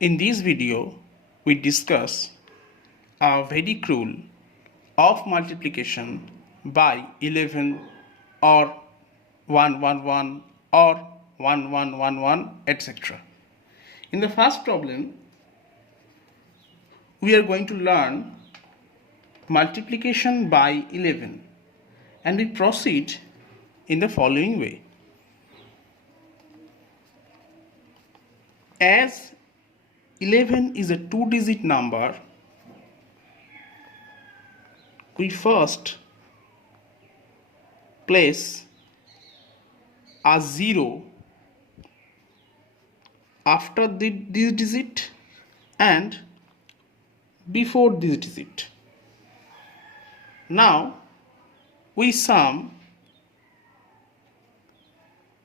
In this video, we discuss a Vedic rule of multiplication by 11 or 111 or 1111 etc. In the first problem, we are going to learn multiplication by 11 and we proceed in the following way. As 11 is a two-digit number, we first place a 0 after this digit and before this digit. Now we sum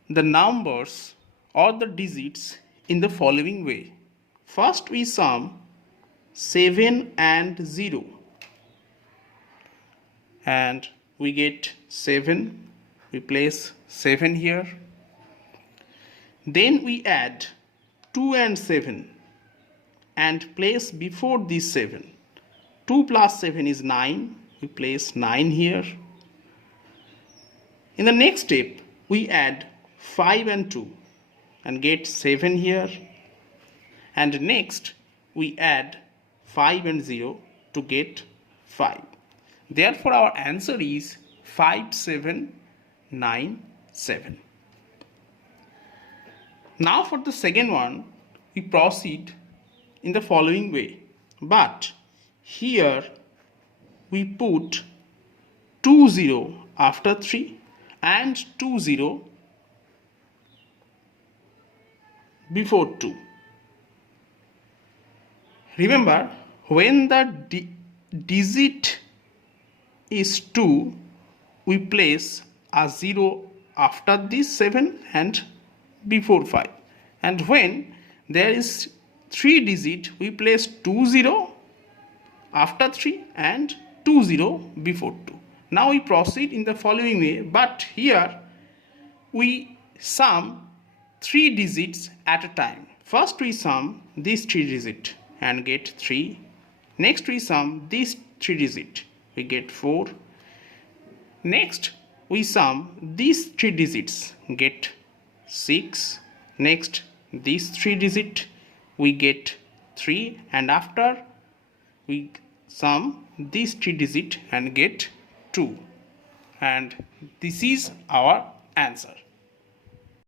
the numbers or the digits in the following way. First we sum 7 and 0 and we get 7. We place 7 here. Then we add 2 and 7 and place before this 7. 2 plus 7 is 9. We place 9 here. In the next step, we add 5 and 2 and get 7 here. And next, we add 5 and 0 to get 5. Therefore, our answer is 5797. Now for the second one, we proceed in the following way. But here we put 20 after 3 and 20 before 2. Remember, when the digit is 2, we place a 0 after this 7 and before 5. And when there is 3 digit, we place 20 after 3 and 20 before 2. Now we proceed in the following way, but here we sum 3 digits at a time. First we sum these 3 digits and get 3. Next we sum these 3 digits, we get 4. Next we sum these 3 digits, get 6. Next these 3 digits, we get 3, and after we sum these 3 digits and get 2. And this is our answer.